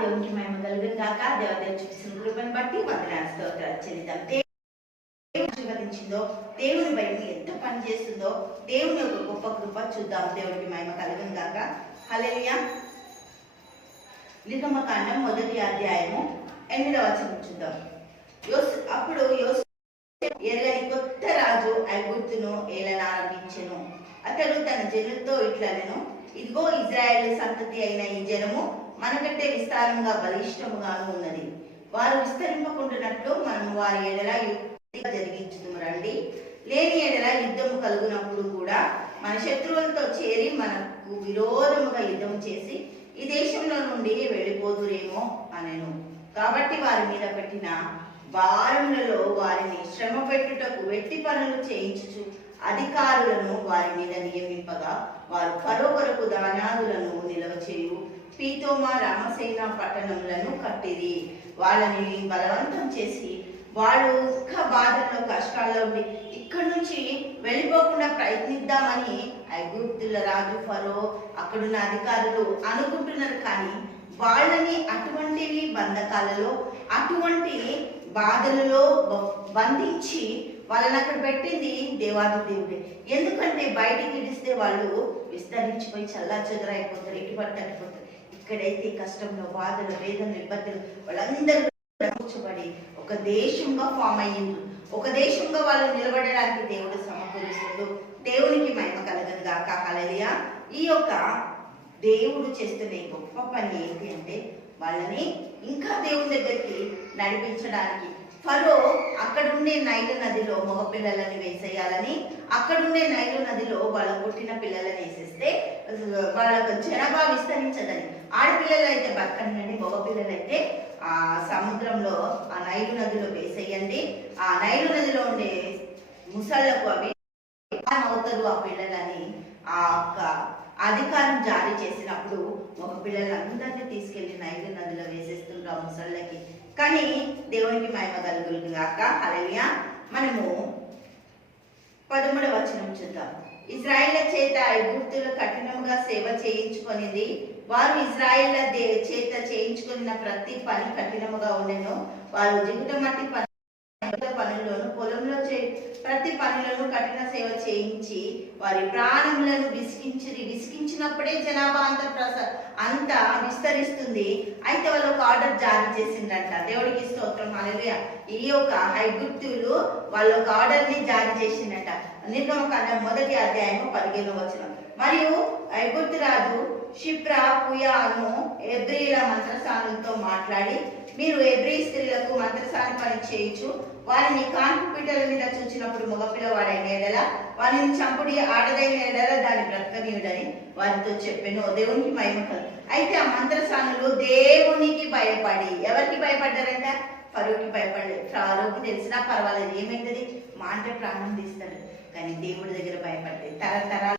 దేవునికి మహిమ కలుగును గాక. దేవదేవి చూపిస్తున్న కృపను బట్టి వందనాలు స్తోత్రాలు చెల్లిద్దాం దేవుని బయట ఎంత పని చేస్తుందో దేవుని యొక్క గొప్ప కృప చూద్దాం. దేవుడికి మహిమ కలుగును కాక హలెలియా నిర్గమకాండం మొదటి అధ్యాయము ఎనిమిదవ వచనం చూద్దాం. యోస్ అప్పుడు యోస్ ఎరగని కొత్త రాజు ఐగుర్తును ఏలనారంభించెను అతడు తన జనులతో ఇట్లనెను ఇదిగో ఇజ్రాయేల్ సంతతి అయిన ఈ జనము మనకంటే విస్తారంగా బలిష్టముగాను ఉన్నది. వారు విస్తరింపకుంటున్నట్లు మనం వారి ఎడల యుక్తిగా రండి. లేని ఎడల యుద్ధము కలుగునప్పుడు కూడా మన శత్రువులతో చేరి మనకు విరోధముగా యుద్ధం చేసి ఈ దేశంలో నుండి వెళ్ళిపోదురేమో అనెను. కాబట్టి వారి మీద పెట్టిన భారములలో వారిని శ్రమ పెట్టుటకు వెట్టి పనులు చేయించుచు అధికారులను వారి మీద నియమింపగా వారు ఫరో కొరకు దానాదులను నిలవ చేయు పీతోమా రామసేన పట్టణములను కట్టిరి. వాళ్ళని బలవంతం చేసి వాళ్ళు ఇంకా బాధల్లో కష్టాల్లో ఉండి ఇక్కడి నుంచి వెళ్ళిపోకుండా ప్రయత్నిద్దామని ఐగుప్తుల రాజు ఫరో అక్కడున్న అధికారులు అనుకుంటున్నారు కానీ వాళ్ళని అటువంటివి బంధకాలలో అటువంటి బాధలలో బంధించి వాళ్ళని అక్కడ పెట్టింది దేవాది దేవుడే. ఎందుకంటే బయటికి ఇడిస్తే వాళ్ళు విస్తరించిపోయి చల్లా చెదరైపోతారు ఎటువంటి అటుపోతారు ఇక్కడైతే కష్టంలో బాధలు వేదనలు ఇబ్బందులు వాళ్ళందరూ కూర్చోబడి ఒక దేశంగా ఫామ్ అయ్యింది ఒక దేశంగా వాళ్ళు నిలబడడానికి దేవుడు సమకూరుస్తాడు దేవునికి మహిమ కలగదు గాక. హల్లెలూయా. ఈ యొక్క దేవుడు చేస్తున్న గొప్ప పని ఏంటి అంటే వాళ్ళని ఇంకా దేవుని దగ్గరికి నడిపించడానికి ఫరో అక్కడుండే నైలు నదిలో మగ పిల్లలని వేసేయాలని అక్కడుండే నైలు నదిలో వాళ్ళ పుట్టిన పిల్లలని వేసేస్తే వాళ్ళకు జనాభా విస్తరించదని. ఆడపిల్లలు అయితే బతకనియండి మగ పిల్లలు అయితే ఆ సముద్రంలో ఆ నైలు నదిలో వేసేయండి. ఆ నైలు నదిలో ఉండే ముసళ్ళకు అవి అవుతారు ఆ పిల్లలని. ఆ యొక్క అధికారం జారీ చేసినప్పుడు ఒక పిల్లలందరినీ తీసుకెళ్ళి నైలు నదిలో వేసేస్తుండ్రు ఆ ముసళ్ళకి. కానీ దేవునికి మహిమ కలుగులు కాక అలలియా మనము పదమూడవ వచనం చూద్దాం. ఇజ్రాయిల్ చేత ఐగుప్తులు కఠినముగా సేవ చేయించుకొనిది. వారు ఇజ్రాయిల్ చేత చేయించుకున్న ప్రతి పని కఠినముగా ఉండెను. వారు జిగుట మట్టి పనుల్లోనూ పొలంలో చే ప్రతి పనులను కఠిన సేవ చేయించి వారి ప్రాణములను విసిగించి విసిగించినప్పుడే జనాభా అంత ప్రస అంత విస్తరిస్తుంది. అయితే వాళ్ళు ఒక ఆర్డర్ జారీ చేసిందంట. దేవుడికి స్తోత్రం హల్లెలూయా. ఈ యొక్క హైగుప్తులు వాళ్ళ ఒక ఆర్డర్ని జారీ చేసిందట. నిర్గమకాండ మొదటి అధ్యాయము పదిహేను వచనం. మరియు ఐగుప్తు రాజు షిప్రా పుయాను ఎబ్రిల మంత్రసానులతో మాట్లాడి మీరు ఎబ్రి స్త్రీలకు మంత్రసాని పని చేయొచ్చు వారిని కాన్పు మీద చూచినప్పుడు మగపిల్లవాడైన ఎడల వారిని చంపుడి ఆడదైన ఎడల దాని బ్రతకనీయుడని వారితో చెప్పాను. దేవునికి మహిమ అయితే ఆ మంత్రసానులు దేవునికి భయపడి ఎవరికి భయపడ్డారంట? ఫరోకి భయపడలేదు. ఫరోకి తెలిసినా పర్వాలేదు. ఏమైతుంది మా అంటే ప్రాణం తీస్తాడు. కానీ దేవుడి దగ్గర భయపడ్డాయి తరతరాలు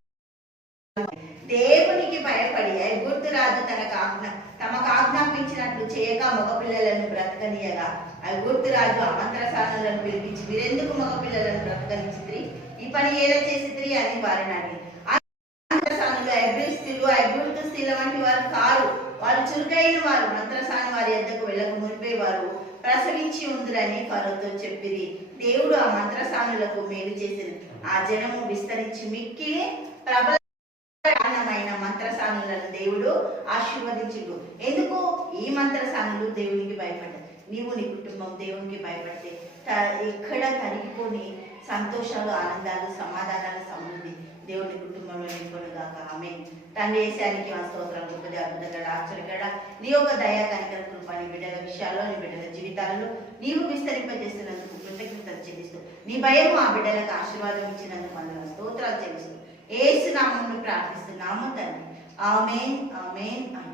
దేవునికి భయపడి ఐగుర్తురాజు తనకు ఆజ్ఞ. తమకు ఆజ్ఞాపించినట్లు చేయక మగపిల్లలను బ్రతకనీయగా. ఐగుర్తురాజు రాజు అమంత్రసానులను పిలిపించి మీరెందుకు మగపిల్లలను బ్రతకనిచ్చిద్రి ఈ పని ఏదో చేసిద్రి అని వారిని అడిగి. మంత్రసానులు ఐబ్రి స్త్రీలు ఐగుప్తు స్త్రీల వంటి వారు కారు. వారు చురుకైన వారు. మంత్రసాని వారి ఎద్దకు వెళ్ళక మునిపే వారు. ప్రసవించి ఉందిరని ఫరోతో చెప్పిరి. దేవుడు ఆ మంత్రసానులకు మేలు చేసిన ఆ జనము విస్తరించి మిక్కిలి ప్రబల ఆశీర్వదించిండు. ఎందుకు ఈ మంత్ర మంత్రసానులు దేవునికి భయపడ్డారు నీవు నీ కుటుంబం దేవునికి భయపడితే త- ఎక్కడ తరిగిపోని సంతోషాలు ఆనందాలు సమాధానాలు సమృద్ధి దేవుని కుటుంబంలో నింపడుగాక ఆమె తండ్రి వేసానికి మా స్తోత్రం గొప్పది అద్భుతంగా ఆశ్చర్యగడ నీ యొక్క దయా కనికర కృప నీ బిడ్డల విషయాల్లో నీ బిడ్డల జీవితాలలో నీవు విస్తరింపజేస్తున్నందుకు కృతజ్ఞతలు చెల్లిస్తూ నీ భయం మా బిడ్డలకు ఆశీర్వాదం ఇచ్చినందుకు మన స్తోత్రాలు చెల్లిస్తూ. ఏసు నామమును ప్రార్థిస్తున్నాము తండ్రి. Amen, amen, amen.